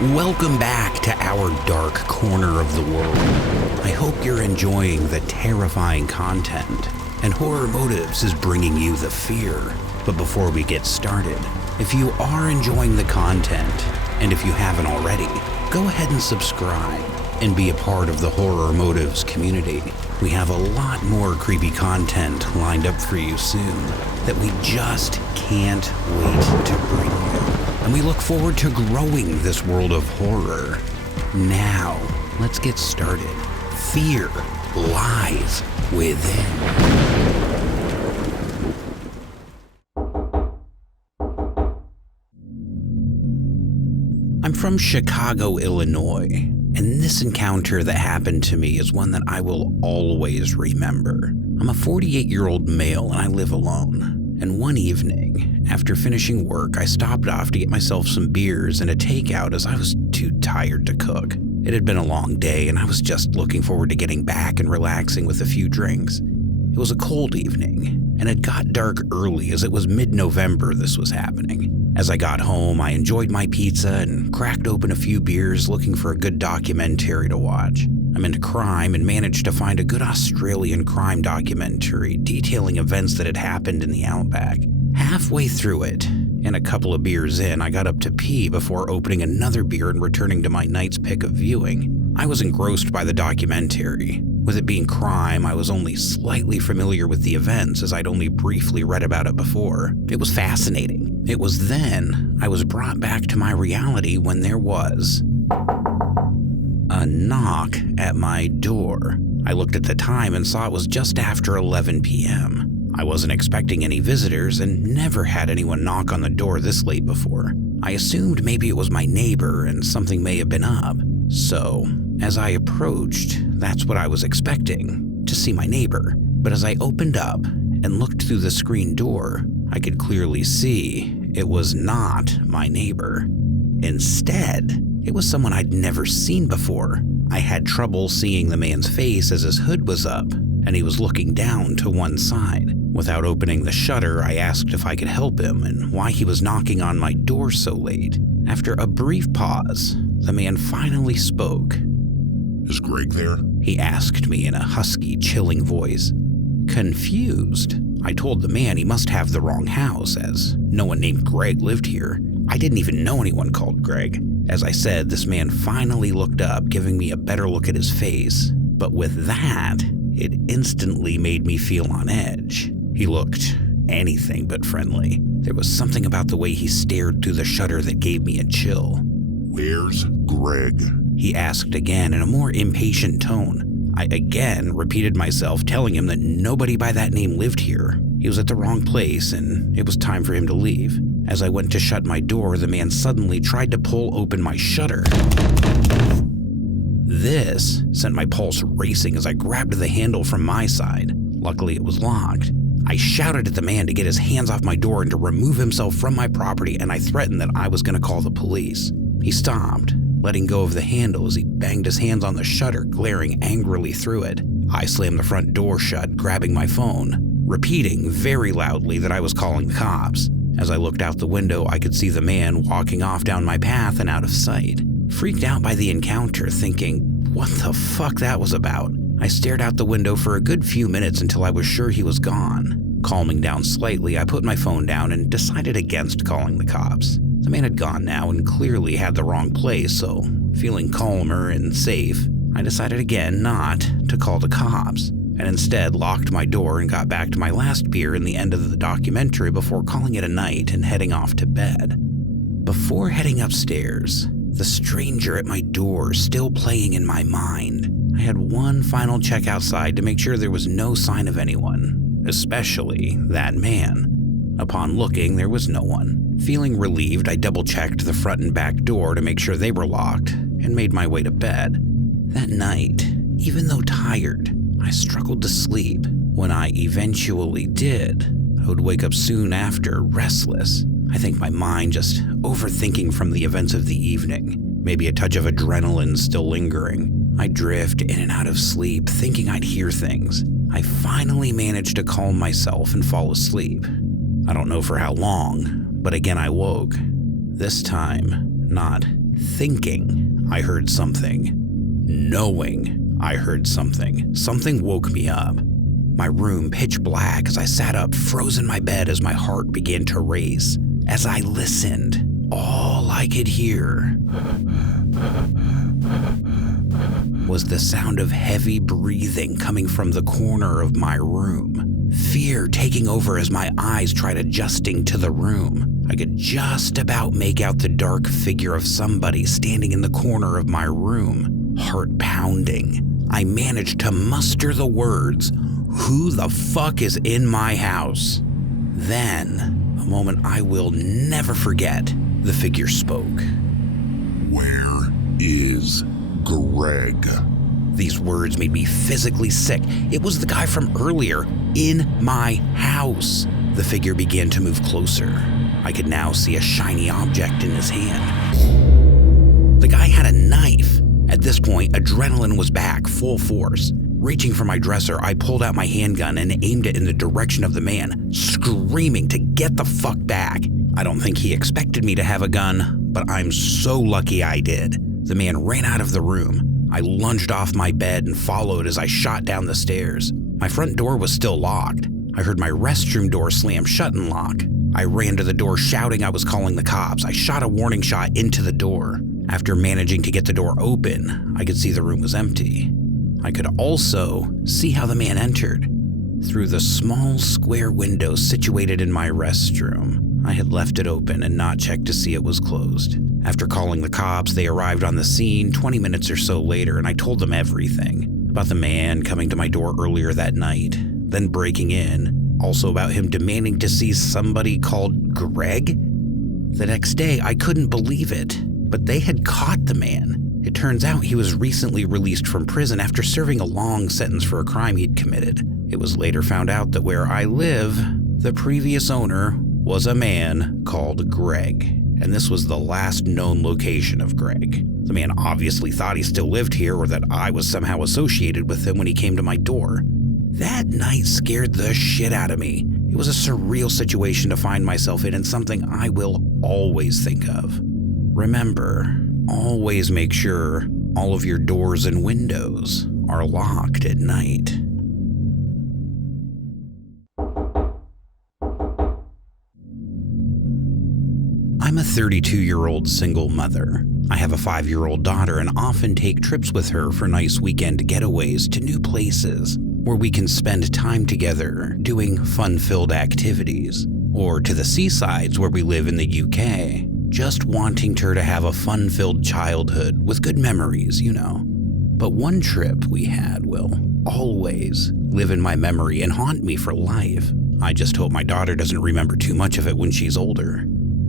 Welcome back to our dark corner of the world. I hope you're enjoying the terrifying content, and Horror Motives is bringing you the fear. But before we get started, if you are enjoying the content, and if you haven't already, go ahead and subscribe and be a part of the Horror Motives community. We have a lot more creepy content lined up for you soon that we just can't wait to bring you. And we look forward to growing this world of horror. Now, let's get started. Fear lies within. I'm from Chicago, Illinois, and this encounter that happened to me is one that I will always remember. I'm a 48-year-old male and I live alone. And one evening, after finishing work, I stopped off to get myself some beers and a takeout as I was too tired to cook. It had been a long day and I was just looking forward to getting back and relaxing with a few drinks. It was a cold evening, and it got dark early as it was mid-November this was happening. As I got home, I enjoyed my pizza and cracked open a few beers looking for a good documentary to watch. I'm into crime and managed to find a good Australian crime documentary detailing events that had happened in the outback. Halfway through it, and a couple of beers in, I got up to pee before opening another beer and returning to my night's pick of viewing. I was engrossed by the documentary. With it being crime, I was only slightly familiar with the events as I'd only briefly read about it before. It was fascinating. It was then I was brought back to my reality when there was a knock at my door. I looked at the time and saw it was just after 11 p.m. I wasn't expecting any visitors and never had anyone knock on the door this late before. I assumed maybe it was my neighbor and something may have been up. So, as I approached, that's what I was expecting, to see my neighbor. But as I opened up and looked through the screen door, I could clearly see it was not my neighbor. Instead, it was someone I'd never seen before. I had trouble seeing the man's face as his hood was up, and he was looking down to one side. Without opening the shutter, I asked if I could help him and why he was knocking on my door so late. After a brief pause, the man finally spoke. "Is Greg there?" He asked me in a husky, chilling voice. Confused, I told the man he must have the wrong house, as no one named Greg lived here. I didn't even know anyone called Greg. As I said, this man finally looked up, giving me a better look at his face. But with that, it instantly made me feel on edge. He looked anything but friendly. There was something about the way he stared through the shutter that gave me a chill. "Where's Greg?" He asked again in a more impatient tone. I again repeated myself, telling him that nobody by that name lived here. He was at the wrong place and it was time for him to leave. As I went to shut my door, the man suddenly tried to pull open my shutter. This sent my pulse racing as I grabbed the handle from my side. Luckily, it was locked. I shouted at the man to get his hands off my door and to remove himself from my property, and I threatened that I was going to call the police. He stopped, letting go of the handle as he banged his hands on the shutter, glaring angrily through it. I slammed the front door shut, grabbing my phone, repeating very loudly that I was calling the cops. As I looked out the window, I could see the man walking off down my path and out of sight. Freaked out by the encounter, thinking what the fuck that was about, I stared out the window for a good few minutes until I was sure he was gone. Calming down slightly, I put my phone down and decided against calling the cops. The man had gone now and clearly had the wrong place, so feeling calmer and safe, I decided again not to call the cops, and instead locked my door and got back to my last beer and the end of the documentary before calling it a night and heading off to bed. Before heading upstairs, the stranger at my door still playing in my mind, I had one final check outside to make sure there was no sign of anyone, especially that man. Upon looking, there was no one. Feeling relieved, I double-checked the front and back door to make sure they were locked and made my way to bed. That night, even though tired, I struggled to sleep. When I eventually did, I would wake up soon after, restless. I think my mind just overthinking from the events of the evening, maybe a touch of adrenaline still lingering. I drift in and out of sleep, thinking I'd hear things. I finally managed to calm myself and fall asleep. I don't know for how long, but again I woke. This time, not thinking I heard something, knowing I heard something. Something woke me up. My room pitch black as I sat up, froze in my bed as my heart began to race. As I listened, all I could hear was the sound of heavy breathing coming from the corner of my room. Fear taking over as my eyes tried adjusting to the room. I could just about make out the dark figure of somebody standing in the corner of my room, heart pounding. I managed to muster the words, "Who the fuck is in my house?" Then, a moment I will never forget, the figure spoke. Where is Greg? These words made me physically sick. It was the guy from earlier, in my house. The figure began to move closer. I could now see a shiny object in his hand. The guy had a knife. At this point, adrenaline was back, full force. Reaching for my dresser, I pulled out my handgun and aimed it in the direction of the man, screaming to get the fuck back. I don't think he expected me to have a gun, but I'm so lucky I did. The man ran out of the room. I lunged off my bed and followed as I shot down the stairs. My front door was still locked. I heard my restroom door slam shut and lock. I ran to the door shouting I was calling the cops. I shot a warning shot into the door. After managing to get the door open, I could see the room was empty. I could also see how the man entered. Through the small square window situated in my restroom. I had left it open and not checked to see it was closed. After calling the cops, they arrived on the scene 20 minutes or so later, and I told them everything. About the man coming to my door earlier that night, then breaking in. Also about him demanding to see somebody called Greg. The next day, I couldn't believe it, but they had caught the man. It turns out he was recently released from prison after serving a long sentence for a crime he'd committed. It was later found out that where I live, the previous owner was a man called Greg, and this was the last known location of Greg. The man obviously thought he still lived here or that I was somehow associated with him when he came to my door. That night scared the shit out of me. It was a surreal situation to find myself in and something I will always think of. Remember, always make sure all of your doors and windows are locked at night. I'm a 32-year-old single mother. I have a 5-year-old daughter and often take trips with her for nice weekend getaways to new places where we can spend time together doing fun-filled activities, or to the seasides where we live in the UK, just wanting her to have a fun-filled childhood with good memories, you know. But one trip we had will always live in my memory and haunt me for life. I just hope my daughter doesn't remember too much of it when she's older.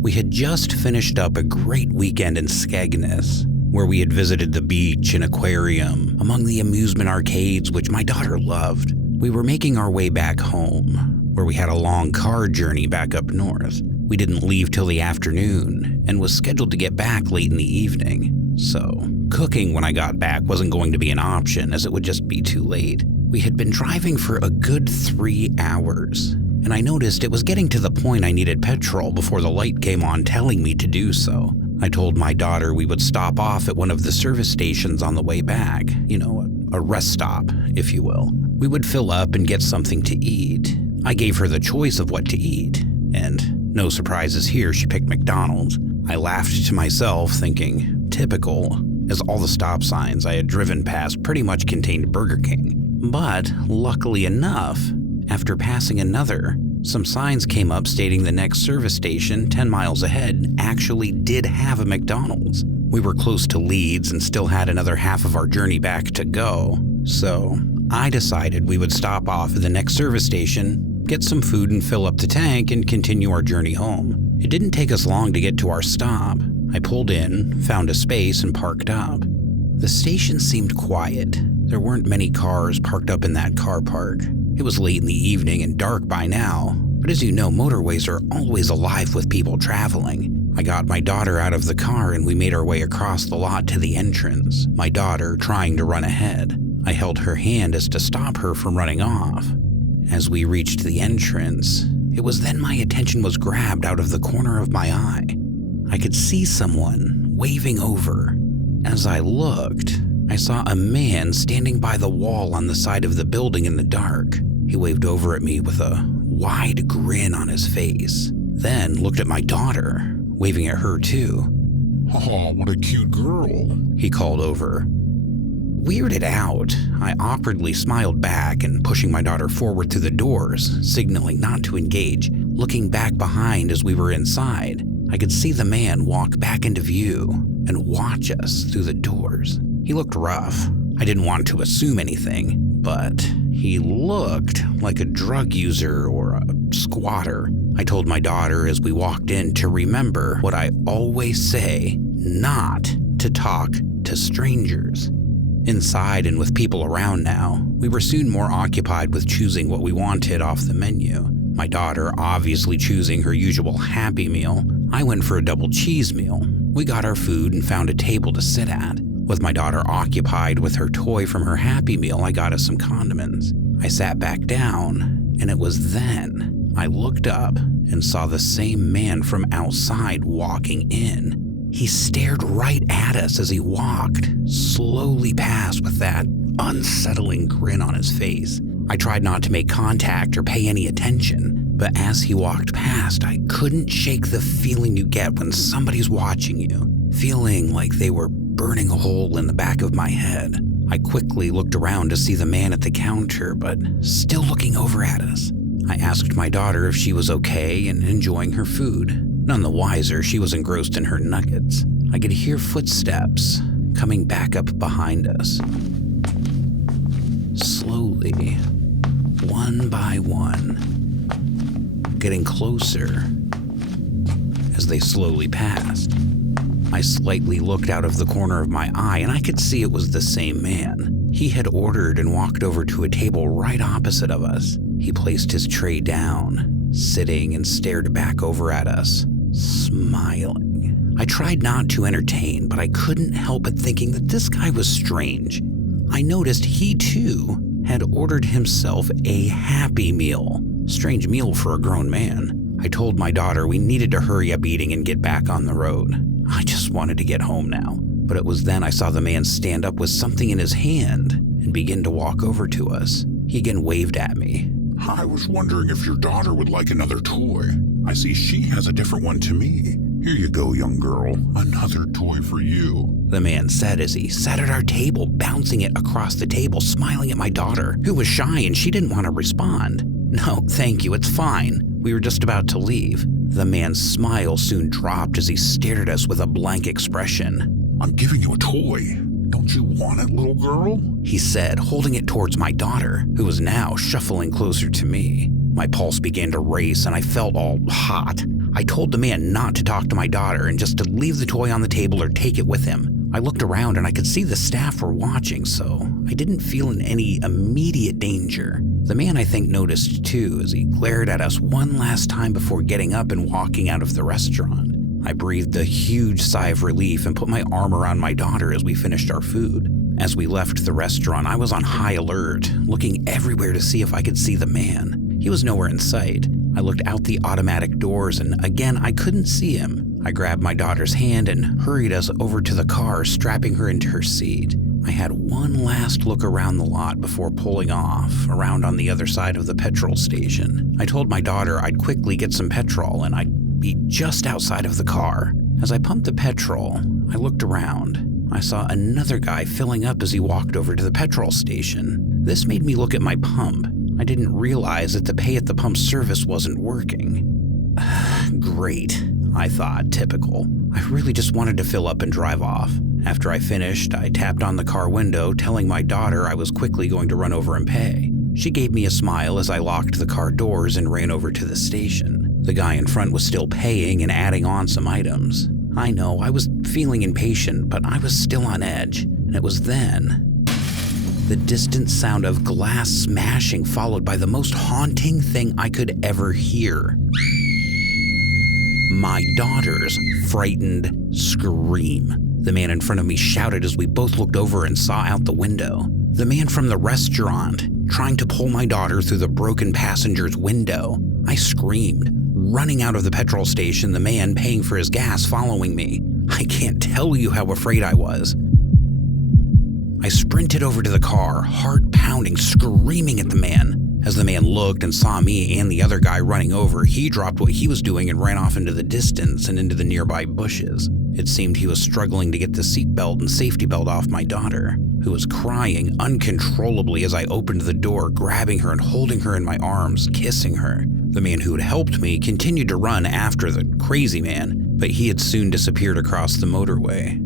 We had just finished up a great weekend in Skegness, where we had visited the beach and aquarium, among the amusement arcades which my daughter loved. We were making our way back home, where we had a long car journey back up north. We didn't leave till the afternoon, and was scheduled to get back late in the evening. So, cooking when I got back wasn't going to be an option, as it would just be too late. We had been driving for a good 3 hours, and I noticed it was getting to the point I needed petrol before the light came on telling me to do so. I told my daughter we would stop off at one of the service stations on the way back, you know, a rest stop, if you will. We would fill up and get something to eat. I gave her the choice of what to eat, and no surprises here, she picked McDonald's. I laughed to myself, thinking, typical, as all the stop signs I had driven past pretty much contained Burger King. But luckily enough, after passing another, some signs came up stating the next service station, 10 miles ahead, actually did have a McDonald's. We were close to Leeds and still had another half of our journey back to go, so I decided we would stop off at the next service station, get some food and fill up the tank and continue our journey home. It didn't take us long to get to our stop. I pulled in, found a space and parked up. The station seemed quiet. There weren't many cars parked up in that car park. It was late in the evening and dark by now, but as you know, motorways are always alive with people traveling. I got my daughter out of the car and we made our way across the lot to the entrance, my daughter trying to run ahead. I held her hand as to stop her from running off. As we reached the entrance, it was then my attention was grabbed out of the corner of my eye. I could see someone waving over. As I looked, I saw a man standing by the wall on the side of the building in the dark. He waved over at me with a wide grin on his face, then looked at my daughter, waving at her too. Oh, what a cute girl, he called over. Weirded out, I awkwardly smiled back and pushing my daughter forward through the doors, signaling not to engage. Looking back behind as we were inside, I could see the man walk back into view and watch us through the doors. He looked rough. I didn't want to assume anything, but he looked like a drug user or a squatter. I told my daughter as we walked in to remember what I always say, not to talk to strangers. Inside and with people around now, we were soon more occupied with choosing what we wanted off the menu. My daughter obviously choosing her usual Happy Meal. I went for a double cheese meal. We got our food and found a table to sit at. With my daughter occupied with her toy from her Happy Meal, I got us some condiments. I sat back down, and it was then I looked up and saw the same man from outside walking in. He stared right at us as he walked, slowly past with that unsettling grin on his face. I tried not to make contact or pay any attention, but as he walked past, I couldn't shake the feeling you get when somebody's watching you, feeling like they were burning a hole in the back of my head. I quickly looked around to see the man at the counter, but still looking over at us. I asked my daughter if she was okay and enjoying her food. None the wiser, she was engrossed in her nuggets. I could hear footsteps coming back up behind us. Slowly, one by one, getting closer as they slowly passed. I slightly looked out of the corner of my eye and I could see it was the same man. He had ordered and walked over to a table right opposite of us. He placed his tray down, sitting and stared back over at us, smiling. I tried not to entertain, but I couldn't help but thinking that this guy was strange. I noticed he too had ordered himself a Happy Meal. Strange meal for a grown man. I told my daughter we needed to hurry up eating and get back on the road. I just wanted to get home now. But it was then I saw the man stand up with something in his hand and begin to walk over to us. He again waved at me. I was wondering if your daughter would like another toy. I see she has a different one to me. Here you go, young girl. Another toy for you, the man said as he sat at our table, bouncing it across the table, smiling at my daughter, who was shy and she didn't want to respond. No, thank you, it's fine. We were just about to leave. The man's smile soon dropped as he stared at us with a blank expression. I'm giving you a toy. Don't you want it, little girl? He said, holding it towards my daughter, who was now shuffling closer to me. My pulse began to race and I felt all hot. I told the man not to talk to my daughter and just to leave the toy on the table or take it with him. I looked around and I could see the staff were watching, so I didn't feel in any immediate danger. The man, I think, noticed too as he glared at us one last time before getting up and walking out of the restaurant. I breathed a huge sigh of relief and put my arm around my daughter as we finished our food. As we left the restaurant, I was on high alert, looking everywhere to see if I could see the man. He was nowhere in sight. I looked out the automatic doors and again, I couldn't see him. I grabbed my daughter's hand and hurried us over to the car, strapping her into her seat. I had one last look around the lot before pulling off, around on the other side of the petrol station. I told my daughter I'd quickly get some petrol and I'd be just outside of the car. As I pumped the petrol, I looked around. I saw another guy filling up as he walked over to the petrol station. This made me look at my pump. I didn't realize that the pay at the pump service wasn't working. Great, I thought, typical. I really just wanted to fill up and drive off. After I finished, I tapped on the car window, telling my daughter I was quickly going to run over and pay. She gave me a smile as I locked the car doors and ran over to the station. The guy in front was still paying and adding on some items. I know, I was feeling impatient, but I was still on edge, and it was then the distant sound of glass smashing followed by the most haunting thing I could ever hear. My daughter's frightened scream. The man in front of me shouted as we both looked over and saw out the window. The man from the restaurant, trying to pull my daughter through the broken passenger's window. I screamed, running out of the petrol station, the man paying for his gas following me. I can't tell you how afraid I was. I sprinted over to the car, heart pounding, screaming at the man. As the man looked and saw me and the other guy running over, he dropped what he was doing and ran off into the distance and into the nearby bushes. It seemed he was struggling to get the seatbelt and safety belt off my daughter, who was crying uncontrollably as I opened the door, grabbing her and holding her in my arms, kissing her. The man who had helped me continued to run after the crazy man, but he had soon disappeared across the motorway.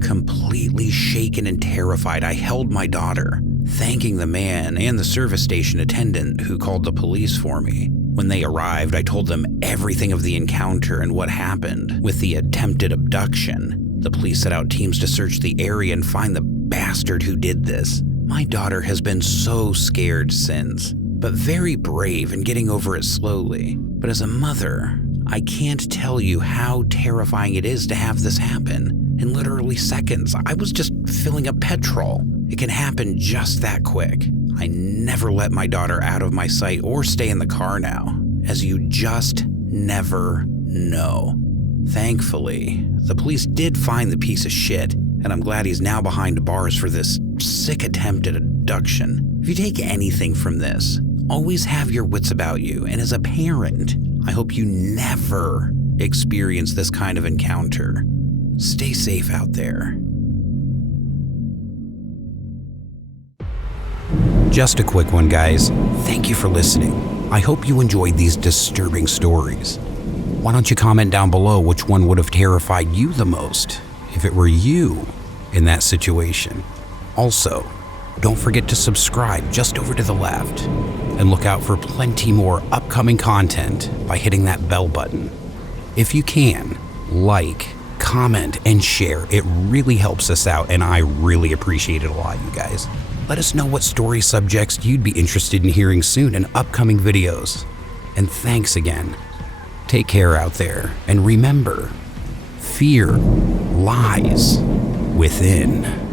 Completely shaken and terrified, I held my daughter, thanking the man and the service station attendant who called the police for me. When they arrived, I told them everything of the encounter and what happened with the attempted abduction. The police set out teams to search the area and find the bastard who did this. My daughter has been so scared since, but very brave and getting over it slowly. But as a mother, I can't tell you how terrifying it is to have this happen. In literally seconds, I was just filling up petrol. It can happen just that quick. I never let my daughter out of my sight or stay in the car now, as you just never know. Thankfully, the police did find the piece of shit, and I'm glad he's now behind bars for this sick attempt at abduction. If you take anything from this, always have your wits about you, and as a parent, I hope you never experience this kind of encounter. Stay safe out there. Just a quick one, guys. Thank you for listening. I hope you enjoyed these disturbing stories. Why don't you comment down below which one would have terrified you the most if it were you in that situation? Also, don't forget to subscribe just over to the left and look out for plenty more upcoming content by hitting that bell button. If you can, like, comment, and share. It really helps us out, and I really appreciate it a lot, you guys. Let us know what story subjects you'd be interested in hearing soon in upcoming videos. And thanks again. Take care out there, and remember, fear lies within.